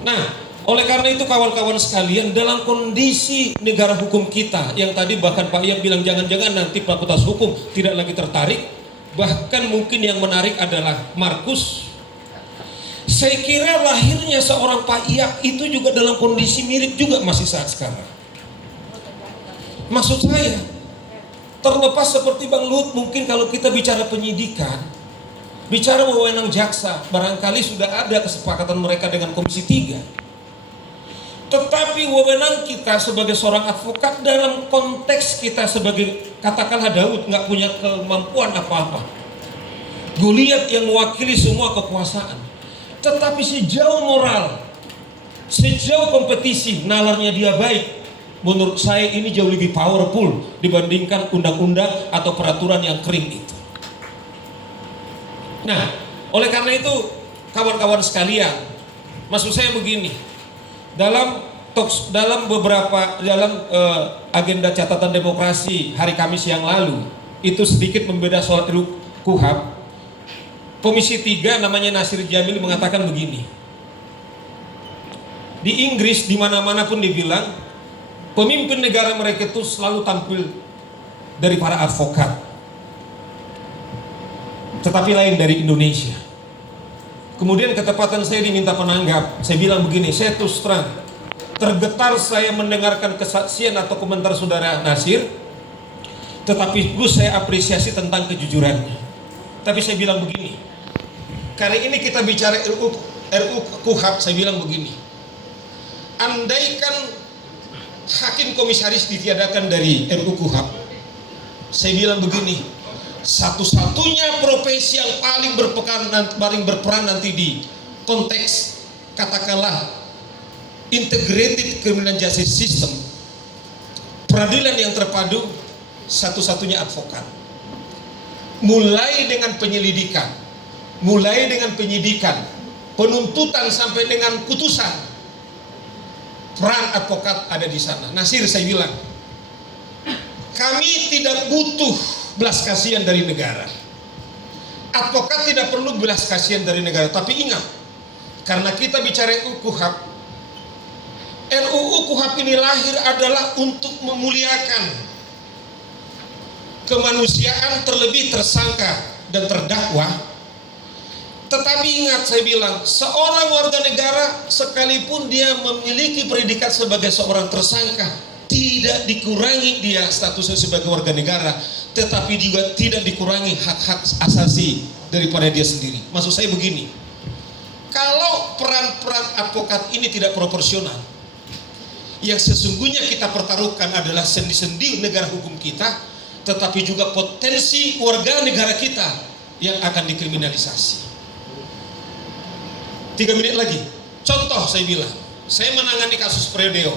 Nah, oleh karena itu kawan-kawan sekalian, dalam kondisi negara hukum kita yang tadi bahkan Pak Iyam bilang jangan-jangan nanti fakultas hukum tidak lagi tertarik, bahkan mungkin yang menarik adalah Markus. Saya kira lahirnya seorang Pak Iyam itu juga dalam kondisi mirip juga masih saat sekarang. Maksud saya, terlepas seperti Bang Luhut, mungkin kalau kita bicara penyidikan, bicara wewenang jaksa, barangkali sudah ada kesepakatan mereka dengan Komisi 3. Tetapi wewenang kita sebagai seorang advokat dalam konteks kita sebagai, katakanlah Daud nggak punya kemampuan apa-apa, Goliat yang mewakili semua kekuasaan, tetapi sejauh moral, sejauh kompetisi, nalarnya dia baik. Menurut saya ini jauh lebih powerful dibandingkan undang-undang atau peraturan yang kering itu. Nah, oleh karena itu kawan-kawan sekalian, maksud saya begini, dalam agenda catatan demokrasi hari Kamis yang lalu itu sedikit membeda soal RUU KUHP. Komisi 3 namanya Nasir Jamil mengatakan begini. Di Inggris di mana-mana pun dibilang pemimpin negara mereka itu selalu tampil dari para advokat. Tetapi lain dari Indonesia. Kemudian ketepatan saya diminta penanggap. Saya bilang begini, saya terus terang, tergetar saya mendengarkan kesaksian atau komentar saudara Nasir, tetapi saya apresiasi tentang kejujurannya. Tapi saya bilang begini, karena ini kita bicara RUU KUHP, saya bilang begini, andaikan hakim komisaris ditiadakan dari RUU KUHP, saya bilang begini, satu-satunya profesi yang paling berperan nanti di konteks katakanlah integrated criminal justice system, peradilan yang terpadu, satu-satunya advokat. Mulai dengan penyelidikan, mulai dengan penyidikan, penuntutan sampai dengan putusan, peran advokat ada di sana. Nasir, saya bilang, kami tidak butuh belas kasihan dari negara. Advokat tidak perlu belas kasihan dari negara. Tapi ingat, karena kita bicara RUU KUHP, RUU KUHP ini lahir adalah untuk memuliakan kemanusiaan, terlebih tersangka dan terdakwa. Tetapi ingat, saya bilang, seorang warga negara sekalipun dia memiliki predikat sebagai seorang tersangka, tidak dikurangi dia statusnya sebagai warga negara, tetapi juga tidak dikurangi hak-hak asasi daripada dia sendiri. Maksud saya begini, kalau peran-peran advokat ini tidak proporsional, yang sesungguhnya kita pertaruhkan adalah sendi-sendi negara hukum kita, tetapi juga potensi warga negara kita yang akan dikriminalisasi. 3 menit lagi, contoh saya bilang, saya menangani kasus Prodeo,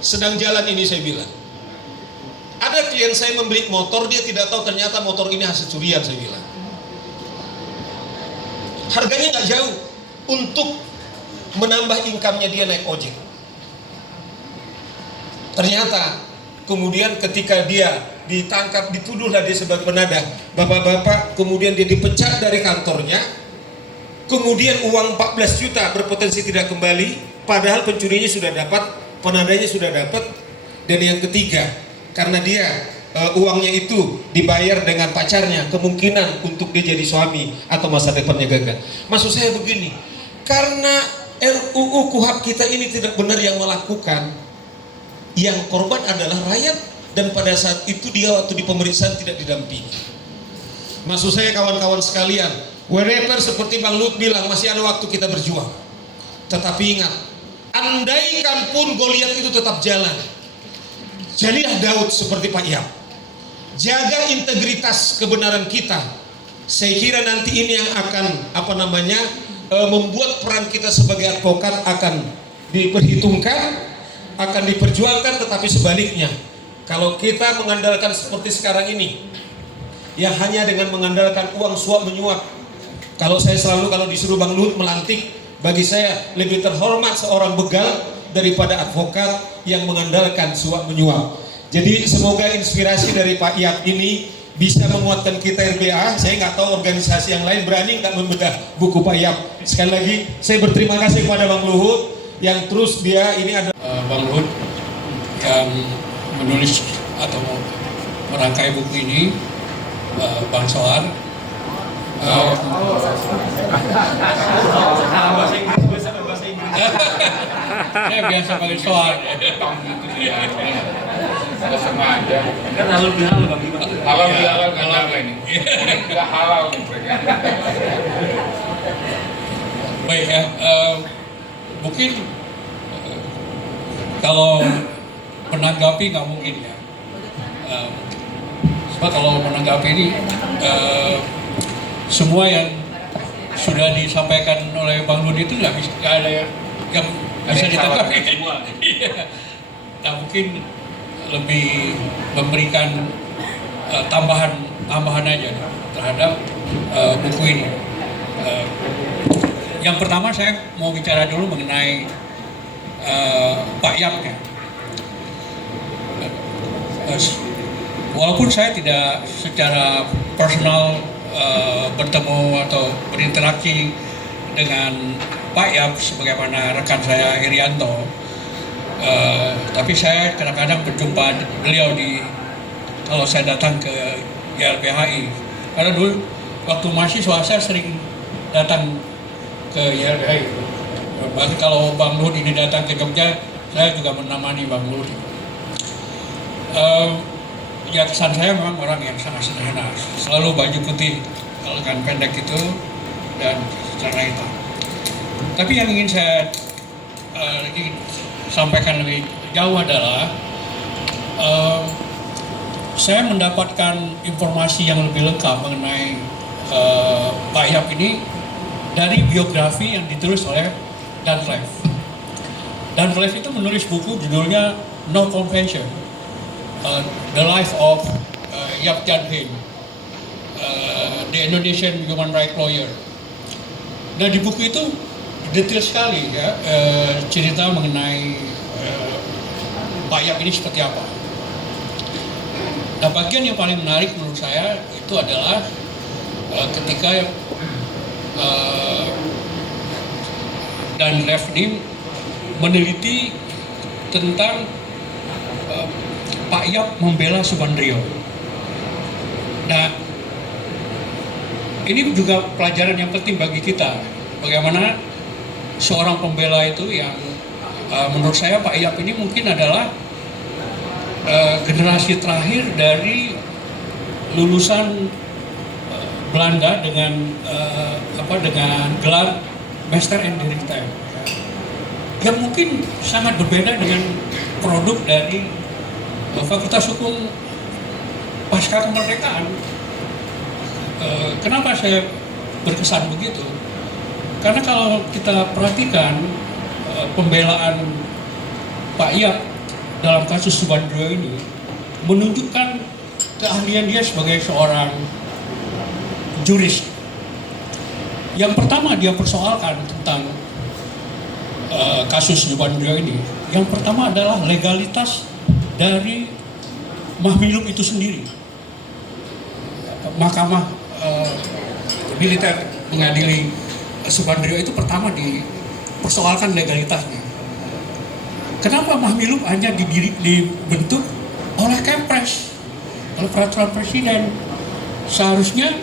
sedang jalan ini saya bilang, ada klien saya membeli motor, dia tidak tahu ternyata motor ini hasil curian, saya bilang. Harganya nggak jauh, untuk menambah income-nya dia naik ojek. Ternyata kemudian ketika dia ditangkap, dituduhlah dia sebagai penadah, bapak-bapak, kemudian dia dipecat dari kantornya, kemudian uang 14 juta berpotensi tidak kembali, padahal pencurinya sudah dapat, penadanya sudah dapat. Dan yang ketiga, karena dia uangnya itu dibayar dengan pacarnya, kemungkinan untuk dia jadi suami atau masa depannya gagal. Maksud saya begini, karena RUU KUHP kita ini tidak benar yang melakukan, yang korban adalah rakyat, dan pada saat itu dia waktu di pemeriksaan tidak didampingi. Maksud saya kawan-kawan sekalian, wherever seperti Bang Luhut bilang, masih ada waktu kita berjuang. Tetapi ingat, andaikan pun Goliat itu tetap jalan, jadilah Daud seperti Pak Iyam. Jaga integritas kebenaran kita. Saya kira nanti ini yang akan membuat peran kita sebagai advokat akan diperhitungkan, akan diperjuangkan. Tetapi sebaliknya, kalau kita mengandalkan seperti sekarang ini, yang hanya dengan mengandalkan uang suap menyuap, kalau disuruh Bang Luhut melantik, bagi saya lebih terhormat seorang begal daripada advokat yang mengandalkan suap menyuap. Jadi semoga inspirasi dari Pak Iyam ini bisa menguatkan kita RBA. Saya nggak tahu organisasi yang lain berani nggak membedah buku Pak Yap. Sekali lagi saya berterima kasih kepada Bang Luhut yang terus dia ini ada Bang Luhut yang menulis atau merangkai buku ini, Bang Sohar. Saya biasa pakai Sohar. Sengaja. Kan halal bihalal Bang Iman. Halal bihalal nggak apa ini. Nggak halal nih mereka. Baik ya, mungkin kalau menanggapi nggak mungkin ya. Sebab kalau menanggapi ini semua yang sudah disampaikan oleh Bang Luhut itu nggak ada yang bisa ditanggapi semua. Nah mungkin lebih memberikan tambahan aja terhadap buku ini. Yang pertama saya mau bicara dulu mengenai Pak Yap ya. Walaupun saya tidak secara personal bertemu atau berinteraksi dengan Pak Yap sebagaimana rekan saya Irianto, tapi saya kadang-kadang berjumpa beliau kalau saya datang ke YLBHI. Karena dulu waktu mahasiswa saya sering datang ke YLBHI. Bahkan kalau Bang Luhut ini datang ke Jogja, saya juga menemani Bang Luhut. Ya kesan saya memang orang yang sangat sederhana, selalu baju putih, lengan pendek itu dan celana hitam. Tapi yang ingin saya sampaikan lebih jauh adalah saya mendapatkan informasi yang lebih lengkap mengenai Pak Yap ini dari biografi yang ditulis oleh Dan Cleve. Dan Cleve itu menulis buku judulnya No Convention, The Life of Yap Jan Hien, The Indonesian Human Rights Lawyer. Nah di buku itu detail sekali ya cerita mengenai Pak Yap ini seperti apa. Nah bagian yang paling menarik menurut saya itu adalah ketika Dan Cleve ini meneliti tentang Pak Yap membela Subandrio. Nah, ini juga pelajaran yang penting bagi kita. Bagaimana seorang pembela itu yang menurut saya Pak Yap ini mungkin adalah generasi terakhir dari lulusan Belanda dengan dengan gelar Master and Director, yang mungkin sangat berbeda dengan produk dari Fakultas Hukum pasca kemerdekaan. Kenapa saya berkesan begitu? Karena kalau kita perhatikan pembelaan Pak Yap dalam kasus Subandrio ini menunjukkan keahlian dia sebagai seorang juris. Yang pertama dia persoalkan tentang kasus Subandrio ini, yang pertama adalah legalitas dari Mahmilub itu sendiri. Mahkamah militer mengadili Subandrio itu pertama dipersoalkan legalitasnya. Kenapa Mahmilub hanya dibentuk oleh Kepres, oleh peraturan presiden? Seharusnya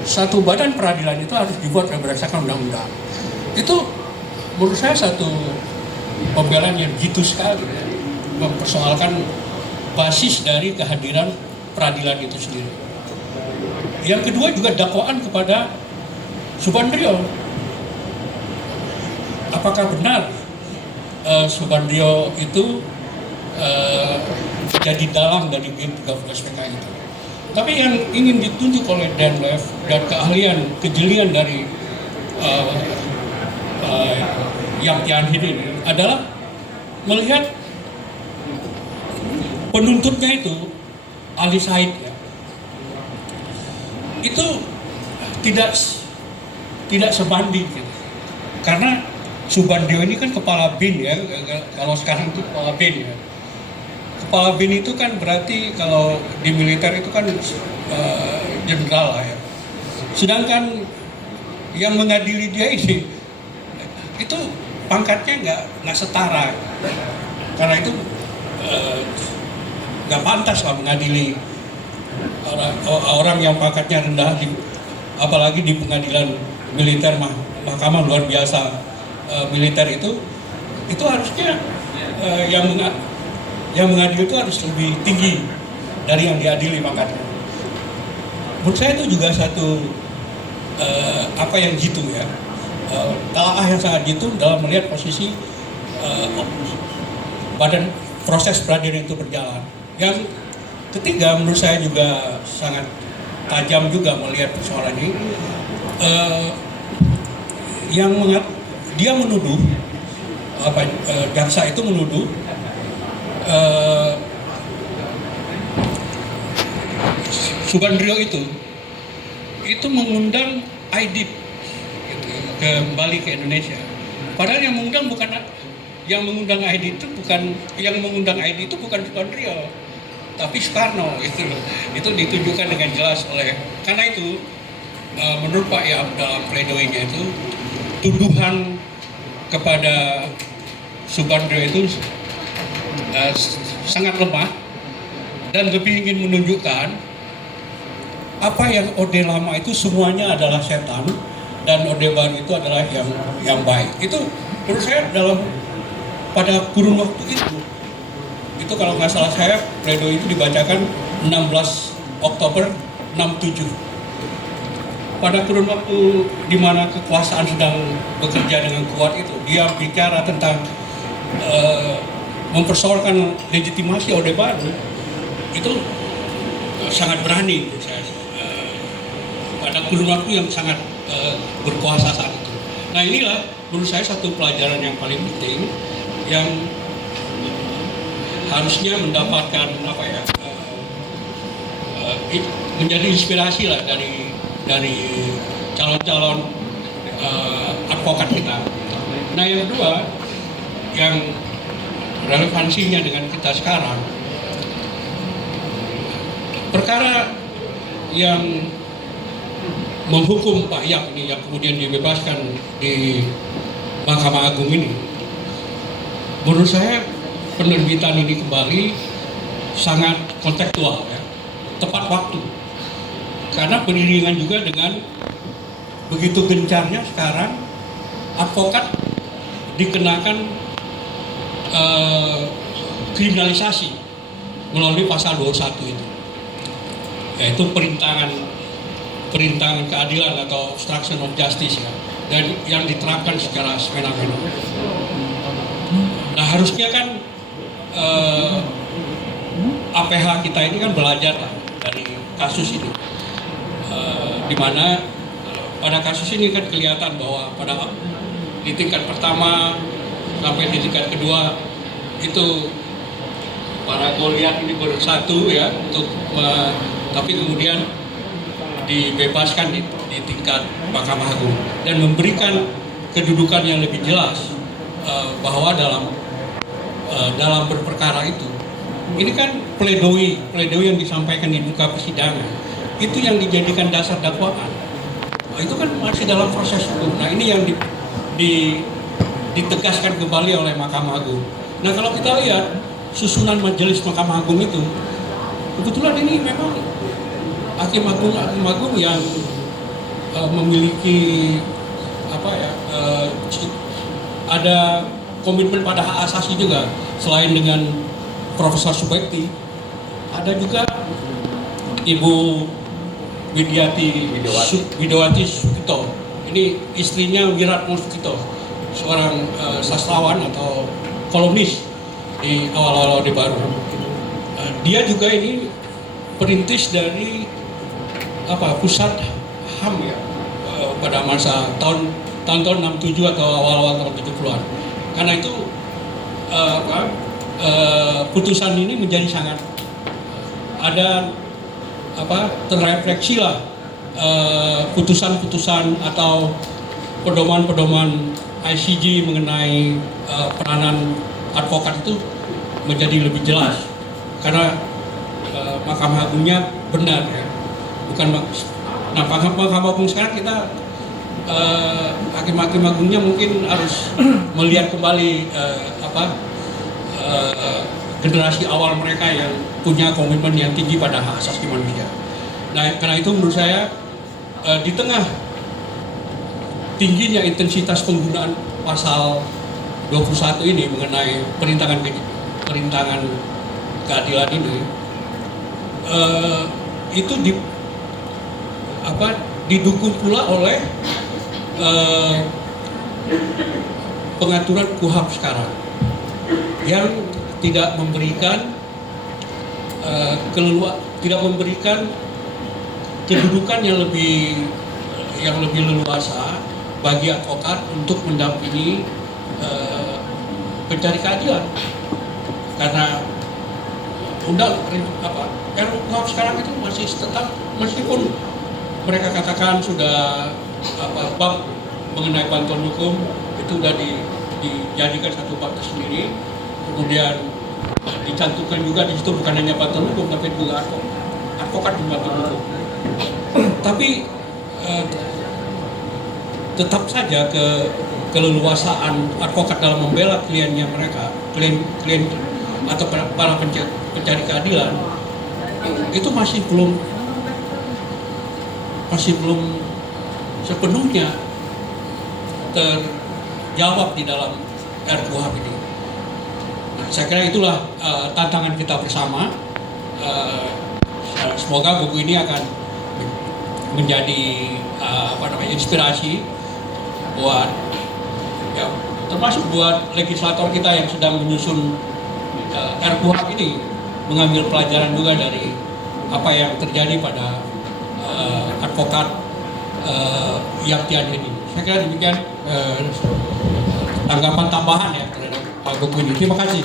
satu badan peradilan itu harus dibuat berdasarkan undang-undang. Itu menurut saya satu pembelaan yang gitu sekali, mempersoalkan basis dari kehadiran peradilan itu sendiri. Yang kedua juga dakwaan kepada Subandrio. Apakah benar Subandrio itu jadi dalang dari G13 PKI itu? Tapi yang ingin ditunjuk oleh Dan Cleve dan keahlian, kejelian dari Yap Jan Hien ini adalah melihat penuntutnya itu Ali Said ya, itu tidak sebanding gitu. Karena Subandrio ini kan kepala BIN ya, kalau sekarang itu kepala BIN ya, kepala bin itu kan berarti kalau di militer itu kan jenderal lah ya. Sedangkan yang mengadili dia ini itu pangkatnya nggak setara. Karena itu nggak pantas lah mengadili orang yang pangkatnya rendah, apalagi di pengadilan militer, mahkamah luar biasa militer itu harusnya yang mengadili itu harus lebih tinggi dari yang diadili pangkatnya. Menurut saya itu juga satu yang jitu ya, talaah yang sangat jitu dalam melihat posisi badan proses peradilan itu berjalan. Yang ketiga menurut saya juga sangat tajam juga melihat persoalan ini. Dia menuduh jaksa itu menuduh Subandrio itu mengundang Aidit gitu, kembali ke Indonesia. Padahal yang mengundang Aidit itu bukan Subandrio, tapi Soekarno gitu loh. Itu ditunjukkan dengan jelas karena itu menurut Pak Yap dalam pledoinya itu tuduhan kepada Subandrio itu sangat lemah dan lebih ingin menunjukkan apa yang Orde Lama itu semuanya adalah setan dan Orde Baru itu adalah yang baik. Itu menurut saya pada kurun waktu itu kalau nggak salah saya pledoi itu dibacakan 16 Oktober 67. Pada kurun waktu di mana kekuasaan sedang bekerja dengan kuat itu, dia bicara tentang mempersoalkan legitimasi Orde Baru itu sangat berani saya. Pada kurun waktu yang sangat berkuasa saat itu. Nah inilah menurut saya satu pelajaran yang paling penting yang harusnya mendapatkan menjadi inspirasi lah dari calon-calon advokat kita. Nah yang kedua yang relevansinya dengan kita sekarang, perkara yang menghukum Pak Yap ini yang kemudian dibebaskan di Mahkamah Agung ini, menurut saya penerbitan ini kembali sangat kontekstual ya, tepat waktu. Karena beriringan juga dengan begitu gencarnya sekarang advokat dikenakan kriminalisasi melalui pasal 21 itu, yaitu perintangan keadilan atau obstruction of justice ya, dan yang diterapkan secara semena-mena. Nah harusnya kan APH kita ini kan belajar lah dari kasus ini, di mana pada kasus ini kan kelihatan bahwa di tingkat pertama sampai di tingkat kedua itu para goliat ini bersatu ya tapi kemudian dibebaskan di tingkat Mahkamah Agung dan memberikan kedudukan yang lebih jelas bahwa dalam berperkara itu ini kan pledoi yang disampaikan di muka persidangan itu yang dijadikan dasar dakwaan. Itu kan masih dalam proses hukum. Nah ini yang ditegaskan kembali oleh Mahkamah Agung. Nah kalau kita lihat susunan majelis Mahkamah Agung itu, kebetulan ini memang hakim agung yang memiliki ada komitmen pada hak asasi juga. Selain dengan Profesor Subekti, ada juga Ibu Widiawati Sukito. Ini istrinya Wiratno Sukito, seorang sastrawan atau kolumnis di awal-awal Orde Baru. Dia juga ini perintis dari pusat HAM ya, pada masa tahun-tahun 67 atau awal-awal tahun 70-an. Karena itu putusan ini menjadi sangat terrefleksi lah putusan-putusan atau pedoman-pedoman ICJ mengenai peranan advokat itu menjadi lebih jelas. karena Mahkamah Agungnya benar ya, bukan nah Mahkamah Agung sekarang kita hakim-hakim agungnya mungkin harus melihat kembali generasi awal mereka yang punya komitmen yang tinggi pada hak asasi manusia. Nah, karena itu menurut saya di tengah tingginya intensitas penggunaan pasal 21 ini mengenai perintangan keadilan ini, itu didukung pula oleh pengaturan KUHP sekarang yang tidak memberikan tidak memberikan kedudukan yang lebih leluasa bagi advokat untuk mendampingi pencari keadilan, karena KUHP sekarang itu masih tetap, meskipun mereka katakan sudah bab mengenai bantuan hukum itu sudah dijadikan satu bab tersendiri, kemudian dicantumkan juga di situ bukan hanya bantuan hukum tapi juga advokat di bantuan hukum. Tapi tetap saja keleluasaan advokat dalam membela kliennya mereka, klien atau para pencari keadilan itu masih belum sepenuhnya terjawab di dalam RKUHP ini. Nah, saya kira itulah tantangan kita bersama. Semoga buku ini akan menjadi inspirasi buat termasuk buat legislator kita yang sedang menyusun RKUHP ini, mengambil pelajaran juga dari apa yang terjadi pada advokat Yahya ini. Saya kira demikian tanggapan tambahan ya terhadap buku ini. Terima kasih.